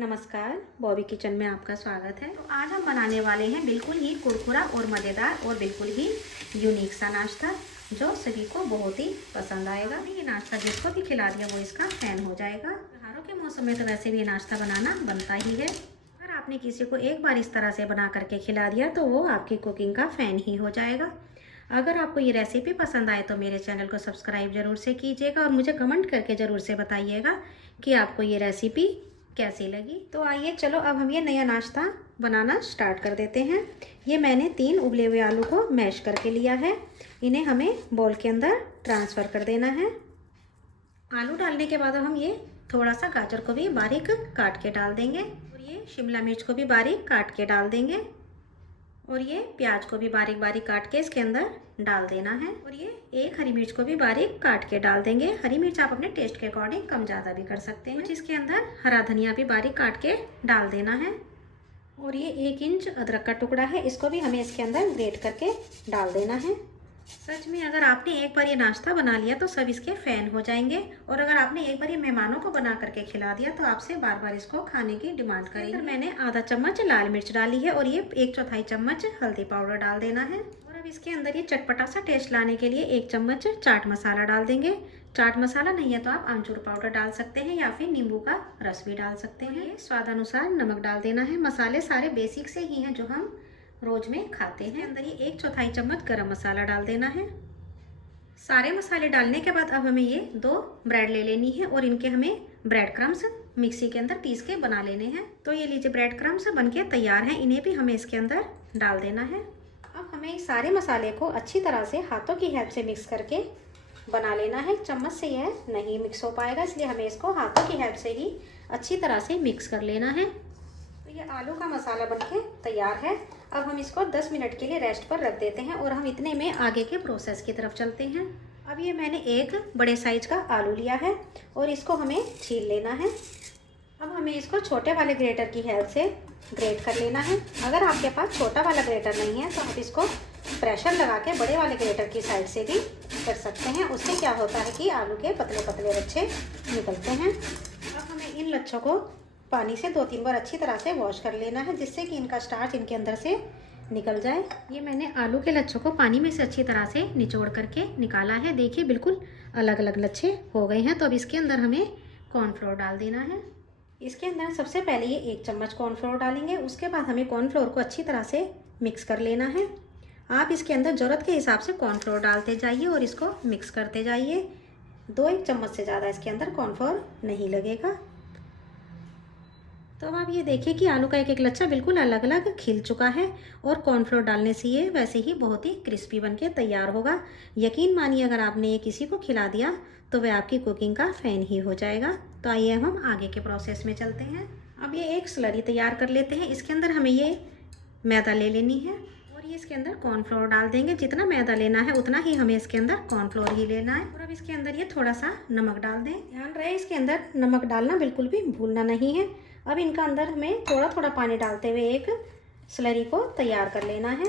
नमस्कार, बॉबी किचन में आपका स्वागत है। तो आज हम बनाने वाले हैं बिल्कुल ही कुरकुरा और मज़ेदार और बिल्कुल ही यूनिक सा नाश्ता जो सभी को बहुत ही पसंद आएगा। ये नाश्ता जिसको भी खिला दिया वो इसका फैन हो जाएगा। त्योहारों के मौसम में तो वैसे भी ये नाश्ता बनाना बनता ही है। अगर आपने किसी को एक बार इस तरह से बना करके खिला दिया तो वो आपकी कुकिंग का फ़ैन ही हो जाएगा। अगर आपको ये रेसिपी पसंद आए तो मेरे चैनल को सब्सक्राइब ज़रूर से कीजिएगा और मुझे कमेंट करके ज़रूर से बताइएगा कि आपको ये रेसिपी कैसी लगी। तो आइए चलो अब हम ये नया नाश्ता बनाना स्टार्ट कर देते हैं। ये मैंने 3 उबले हुए आलू को मैश करके लिया है। इन्हें हमें बोल के अंदर ट्रांसफ़र कर देना है। आलू डालने के बाद हम ये थोड़ा सा गाजर को भी बारीक काट के डाल देंगे और ये शिमला मिर्च को भी बारीक काट के डाल देंगे और ये प्याज को भी बारीक बारीक काट के इसके अंदर डाल देना है और ये एक हरी मिर्च को भी बारीक काट के डाल देंगे। हरी मिर्च आप अपने टेस्ट के अकॉर्डिंग कम ज़्यादा भी कर सकते हैं। इसके अंदर हरा धनिया भी बारीक काट के डाल देना है और ये 1 इंच अदरक का टुकड़ा है, इसको भी हमें इसके अंदर ग्रेट करके डाल देना है। सच में अगर आपने एक बार ये नाश्ता बना लिया तो सब इसके फ़ैन हो जाएंगे और अगर आपने एक बार ये मेहमानों को बना करके खिला दिया तो आपसे बार बार इसको खाने की डिमांड करेंगे। मैंने आधा चम्मच लाल मिर्च डाली है और ये 1/4 चम्मच हल्दी पाउडर डाल देना है और अब इसके अंदर ये चटपटा सा टेस्ट लाने के लिए 1 चम्मच चाट मसाला डाल देंगे। चाट मसाला नहीं है तो आप आमचूर पाउडर डाल सकते हैं या फिर नींबू का रस भी डाल सकते हैं। ये स्वादानुसार नमक डाल देना है। मसाले सारे बेसिक से ही हैं जो हम रोज में खाते हैं। अंदर ये 1/4 चम्मच गरम मसाला डाल देना है। सारे मसाले डालने के बाद अब हमें ये 2 ब्रेड ले लेनी है और इनके हमें ब्रेड क्रम्स मिक्सी के अंदर पीस के बना लेने हैं। तो ये लीजिए ब्रेड क्रम्स बनके तैयार हैं, इन्हें भी हमें इसके अंदर डाल देना है। अब हमें इस सारे मसाले को अच्छी तरह से हाथों की हेल्प से मिक्स करके बना लेना है। चम्मच से यह नहीं मिक्स हो पाएगा, इसलिए हमें इसको हाथों की हेल्प से ही अच्छी तरह से मिक्स कर लेना है। तो ये आलू का मसाला बनके तैयार है। अब हम इसको 10 मिनट के लिए रेस्ट पर रख देते हैं और हम इतने में आगे के प्रोसेस की तरफ चलते हैं। अब ये मैंने एक बड़े साइज का आलू लिया है और इसको हमें छील लेना है। अब हमें इसको छोटे वाले ग्रेटर की हेल्प से ग्रेट कर लेना है। अगर आपके पास छोटा वाला ग्रेटर नहीं है तो आप इसको प्रेशर लगा के बड़े वाले ग्रेटर की साइड से भी कर सकते हैं। उससे क्या होता है कि आलू के पतले पतले लच्छे निकलते हैं। अब हमें इन लच्छों को पानी से 2-3 बार अच्छी तरह से वॉश कर लेना है जिससे कि इनका स्टार्च इनके अंदर से निकल जाए। ये मैंने आलू के लच्छों को पानी में से अच्छी तरह से निचोड़ करके निकाला है। देखिए बिल्कुल अलग अलग लच्छे हो गए हैं। तो अब इसके अंदर हमें कॉर्नफ्लोर डाल देना है। इसके अंदर सबसे पहले ये 1 चम्मच कॉर्नफ्लोर डालेंगे। उसके बाद हमें कॉर्नफ्लोर को अच्छी तरह से मिक्स कर लेना है। आप इसके अंदर ज़रूरत के हिसाब से कॉर्नफ्लोर डालते जाइए और इसको मिक्स करते जाइए। 2-1 चम्मच से ज़्यादा इसके अंदर कॉर्नफ्लोर नहीं लगेगा। तो अब आप ये देखिए कि आलू का एक एक लच्छा बिल्कुल अलग अलग खिल चुका है और कॉर्नफ्लोर डालने से ये वैसे ही बहुत ही क्रिस्पी बनके तैयार होगा। यकीन मानिए अगर आपने ये किसी को खिला दिया तो वह आपकी कुकिंग का फ़ैन ही हो जाएगा। तो आइए हम आगे के प्रोसेस में चलते हैं। अब ये एक स्लरी तैयार कर लेते हैं। इसके अंदर हमें ये मैदा ले लेनी है और ये इसके अंदर कॉर्नफ्लोर डाल देंगे। जितना मैदा लेना है उतना ही हमें इसके अंदर कॉर्नफ्लोर ही लेना है। और अब इसके अंदर ये थोड़ा सा नमक डाल दें। ध्यान रहे इसके अंदर नमक डालना बिल्कुल भी भूलना नहीं है। अब इनका अंदर हमें थोड़ा थोड़ा पानी डालते हुए एक स्लरी को तैयार कर लेना है।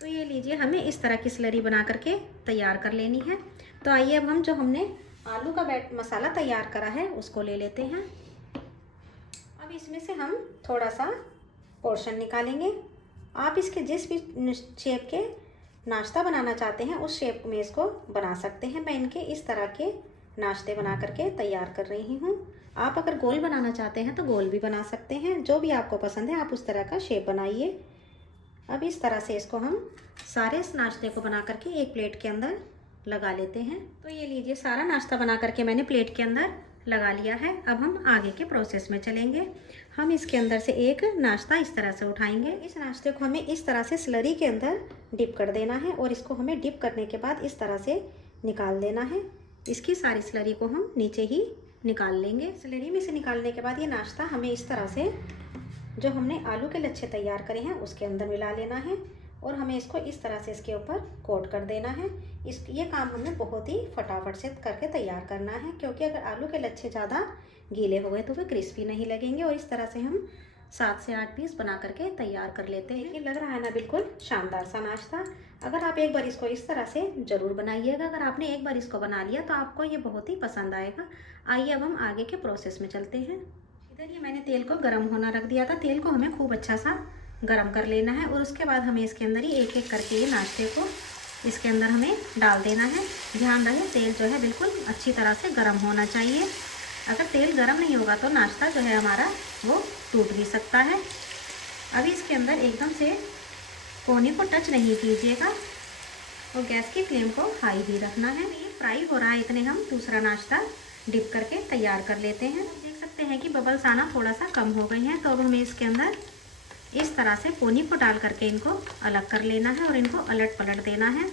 तो ये लीजिए हमें इस तरह की स्लरी बना करके तैयार कर लेनी है। तो आइए अब हम जो हमने आलू का मसाला तैयार करा है उसको ले लेते हैं। अब इसमें से हम थोड़ा सा पोर्शन निकालेंगे। आप इसके जिस भी शेप के नाश्ता बनाना चाहते हैं उस शेप में इसको बना सकते हैं। मैं इनके इस तरह के नाश्ते बना करके तैयार कर रही हूँ। आप अगर गोल बनाना चाहते हैं तो गोल भी बना सकते हैं। जो भी आपको पसंद है आप उस तरह का शेप बनाइए। अब इस तरह से इसको हम सारे इस नाश्ते को बना करके एक प्लेट के अंदर लगा लेते हैं। तो ये लीजिए सारा नाश्ता बना करके मैंने प्लेट के अंदर लगा लिया है। अब हम आगे के प्रोसेस में चलेंगे। हम इसके अंदर से एक नाश्ता इस तरह से उठाएंगे। इस नाश्ते को हमें इस तरह से स्लरी के अंदर डिप कर देना है और इसको हमें डिप करने के बाद इस तरह से निकाल देना है। इसकी सारी स्लरी को हम नीचे ही निकाल लेंगे। स्लरी में से निकालने के बाद ये नाश्ता हमें इस तरह से जो हमने आलू के लच्छे तैयार करे हैं उसके अंदर मिला लेना है और हमें इसको इस तरह से इसके ऊपर कोट कर देना है। ये काम हमें बहुत ही फटाफट से करके तैयार करना है क्योंकि अगर आलू के लच्छे ज़्यादा गीले हो गए तो वे क्रिस्पी नहीं लगेंगे। और इस तरह से हम 7 से 8 पीस बना करके तैयार कर लेते हैं। ये लग रहा है ना बिल्कुल शानदार सा नाश्ता। अगर आप एक बार इसको इस तरह से ज़रूर बनाइएगा। अगर आपने एक बार इसको बना लिया तो आपको ये बहुत ही पसंद आएगा। आइए अब हम आगे के प्रोसेस में चलते हैं। इधर ये मैंने तेल को गर्म होना रख दिया था। तेल को हमें खूब अच्छा सा गर्म कर लेना है और उसके बाद हमें इसके अंदर ही एक एक करके ये नाश्ते को इसके अंदर हमें डाल देना है। ध्यान रहे तेल जो है बिल्कुल अच्छी तरह से गर्म होना चाहिए। अगर तेल गर्म नहीं होगा तो नाश्ता जो है हमारा वो टूट भी सकता है। अभी इसके अंदर एकदम से कोने को टच नहीं कीजिएगा और गैस की फ्लेम को हाई ही रखना है। ये फ्राई हो रहा है, इतने हम दूसरा नाश्ता डिप करके तैयार कर लेते हैं। देख सकते हैं कि बबल्स आना थोड़ा सा कम हो गई हैं, तो अब हमें इसके अंदर इस तरह से कोनी को डाल करके इनको अलग कर लेना है और इनको अलट पलट देना है।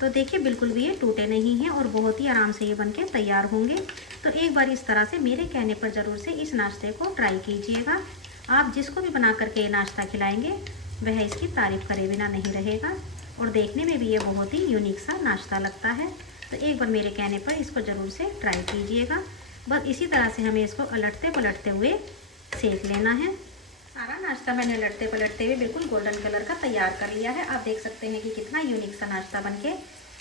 तो देखिए बिल्कुल भी ये टूटे नहीं हैं और बहुत ही आराम से ये बनके तैयार होंगे। तो एक बार इस तरह से मेरे कहने पर ज़रूर से इस नाश्ते को ट्राई कीजिएगा। आप जिसको भी बना करके ये नाश्ता खिलाएंगे वह इसकी तारीफ़ करे बिना नहीं रहेगा और देखने में भी ये बहुत ही यूनिक सा नाश्ता लगता है। तो एक बार मेरे कहने पर इसको ज़रूर से ट्राई कीजिएगा। बस इसी तरह से हमें इसको अलटते पलटते हुए सेक लेना है। सारा नाश्ता मैंने लटते पलटते हुए बिल्कुल गोल्डन कलर का तैयार कर लिया है। आप देख सकते हैं कि कितना यूनिक सा नाश्ता बनके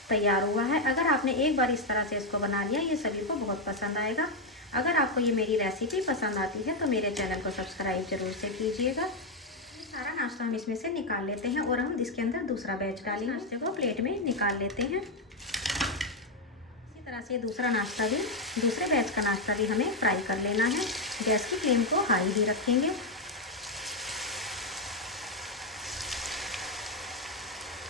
तैयार हुआ है। अगर आपने एक बार इस तरह से इसको बना लिया ये सभी को बहुत पसंद आएगा। अगर आपको ये मेरी रेसिपी पसंद आती है तो मेरे चैनल को सब्सक्राइब जरूर से कीजिएगा। ये सारा नाश्ता हम इसमें से निकाल लेते हैं और हम इसके अंदर दूसरा बैच डालेंगे। नाश्ते को प्लेट में निकाल लेते हैं। इसी तरह से दूसरा नाश्ता भी, दूसरे बैच का नाश्ता भी हमें फ्राई कर लेना है। गैस की फ्लेम को हाई ही रखेंगे।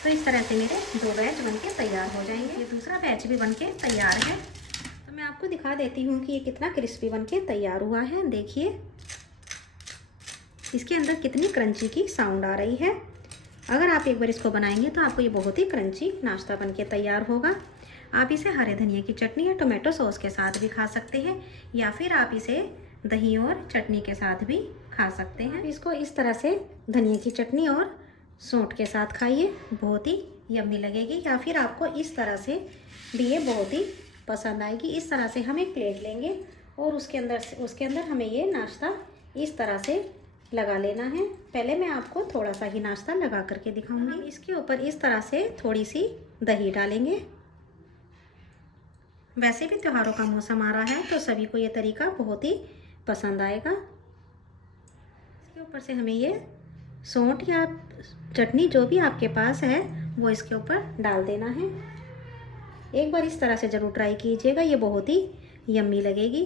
तो इस तरह से मेरे 2 बैच बनके तैयार हो जाएंगे। ये दूसरा बैच भी बनके तैयार है। तो मैं आपको दिखा देती हूँ कि ये कितना क्रिस्पी बनके तैयार हुआ है। देखिए इसके अंदर कितनी क्रंची की साउंड आ रही है। अगर आप एक बार इसको बनाएंगे तो आपको ये बहुत ही क्रंची नाश्ता बनके तैयार होगा। आप इसे हरे धनिया की चटनी या टोमेटो सॉस के साथ भी खा सकते हैं या फिर आप इसे दही और चटनी के साथ भी खा सकते हैं। इसको इस तरह से धनिया की चटनी और सौंठ के साथ खाइए, बहुत ही यम्मी लगेगी। या फिर आपको इस तरह से भी ये बहुत ही पसंद आएगी। इस तरह से हम एक प्लेट लेंगे और उसके अंदर हमें ये नाश्ता इस तरह से लगा लेना है। पहले मैं आपको थोड़ा सा ही नाश्ता लगा करके दिखाऊंगी। इसके ऊपर इस तरह से थोड़ी सी दही डालेंगे। वैसे भी त्योहारों का मौसम आ रहा है तो सभी को ये तरीका बहुत ही पसंद आएगा। इसके ऊपर से हमें ये सौंठ या चटनी जो भी आपके पास है वो इसके ऊपर डाल देना है। एक बार इस तरह से ज़रूर ट्राई कीजिएगा, ये बहुत ही यम्मी लगेगी।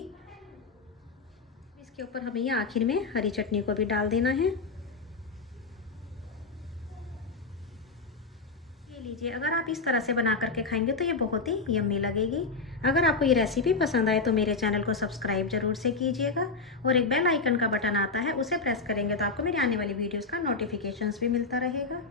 इसके ऊपर हमें ये आखिर में हरी चटनी को भी डाल देना है। ये लीजिए, अगर आप इस तरह से बना करके खाएंगे तो ये बहुत ही यम्मी लगेगी। अगर आपको ये रेसिपी पसंद आए तो मेरे चैनल को सब्सक्राइब जरूर से कीजिएगा और एक बेल आइकन का बटन आता है उसे प्रेस करेंगे तो आपको मेरी आने वाली वीडियोस का नोटिफिकेशंस भी मिलता रहेगा।